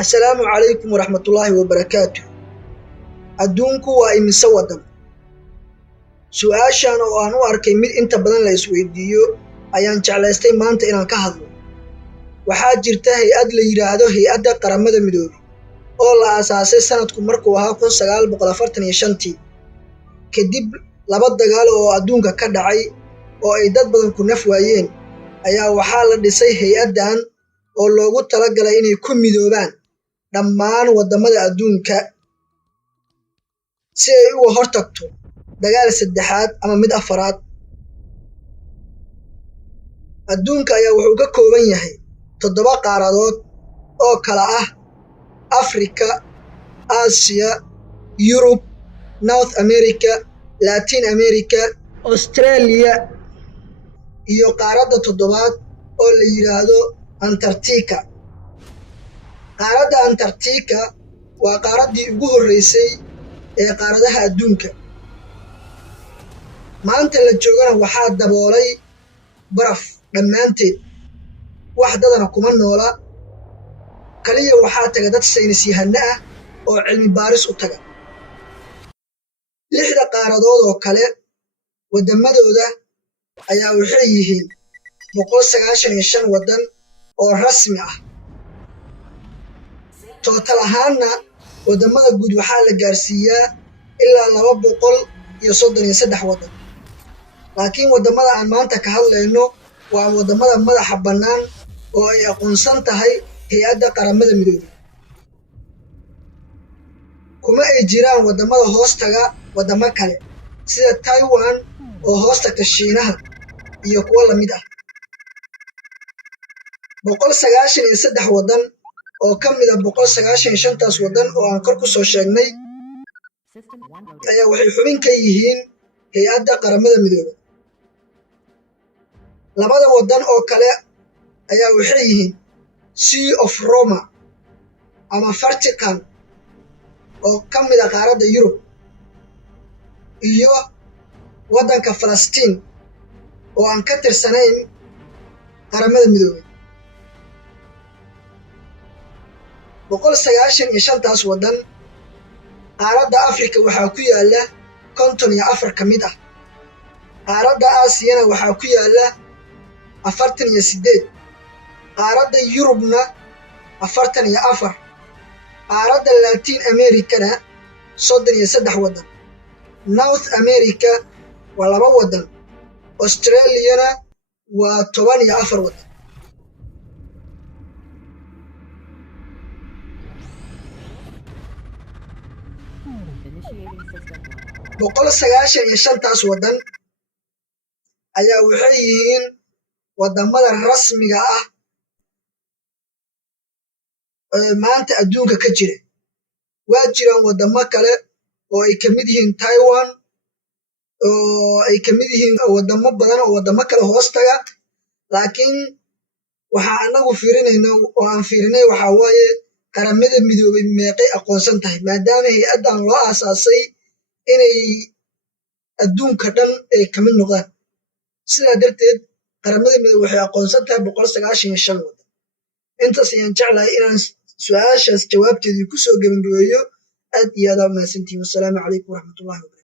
Assalaamu calaykum waraxmatullaahi wabarakaatuh. Adduunku waa imise waddan? Su'aashan oo aan u arkay mid inta badan la isweydiiyo ayaan jeclaystay maanta inaan ka hadlo. Waxaa jirta hay'ad la yidhaahdo Hay'adda Qaramada Midoobay oo la aasaasay sanadku markuu ahaa 1945tii kadib 2 dagaal oo adduunka ka dhacay oo ay dad badan ku naf waayeen ayaa waxaa la dhisay hay'addan oo loogu talagalay inay ku midoobaan dhammaan waddamada adduunka si ay uga hortagto dagaal saddexaad ama mid afaraad. Adduunka ayaa wuxuu ka kooban yahay 7 qaaradood oo kala ah Afrika, Aasiya, Yurub, North America, Latin America, Australia iyo qaaradda 7aad oo la yidhaahdo Antarctica. Qaaradda Antarctica waa qaaraddii ugu horreysay ee qaaradaha adduunka. Maanta la joogana waxaa daboolay baraf dhammaanteed, wax dadana kuma noola, kaliya waxaa taga dad saynis yahano ah oo cilmi baaris u taga. 6 qaaradood oo kale waddamadooda ayaa waxay yihiin 195 waddan oo rasmi ah. Tootal ahaanna waddamada guud waxaa la gaarsiiyaa ilaa 233 waddan. Laakiin waddamada aan maanta ka hadlayno waa waddamada madaxa bannaan oo ay aqoonsan tahay Hay'adda Qaramada Midoobay. Kuma ay jiraan waddamada hoostaga waddamo kale sida Taiwan oo hoostagta Shiinaha iyo kuwo la mid ah. 193 waddan oo ka mid ah 195taas waddan oo aan kor ku soo sheegnay ayaa waxay xubin ka yihiin Hay'adda Qaramada Midoobay. 2 waddan oo kale ayaa waxay yihiin Sea of Roma ama Vatican oo ka mid ah qaaradda Yurub iyo waddanka Falastiin oo aan ka tirsanayn Qaramada Midoobay. 195taas waddan qaaradda Afrika waxaa ku yaala 54 ka mid ah. Qaaradda Aasiyana waxaa ku yaala 48. Qaaradda Yurubna 44. Qaaradda Latin Americana 33 waddan. North America waa 2 waddan. Australiana waa 14 waddan. Boqol 195taas waddan ayaa waxay yihiin waddamada rasmiga ah ee maanta adduunka ka jira. Waa jiraan waddamo kale oo ay ka mid yihiin Taiwan, oo ay ka mid yihiin waddamo badan oo waddamo kale hoostaga, laakiin waxa anagu fiirinayno oo aan fiirinay waxaa waaye Qaramada Midoobay meeqay aqoonsan tahay maadaama hay'addan loo aasaasay inay adduunka dhan ay ka mid noqdaan. Sidaa darteed Qaramada Midoobay waxay aqoonsan tahay 195 waddan. Intaas ayaan jeclahay inaan su'aashaas jawaabteedii ku soo gabagabeeyo. Aad iyo aad aa u mahadsantihiin. Wassalaamu calaykum waraxmatullaahi wabarakaatuh.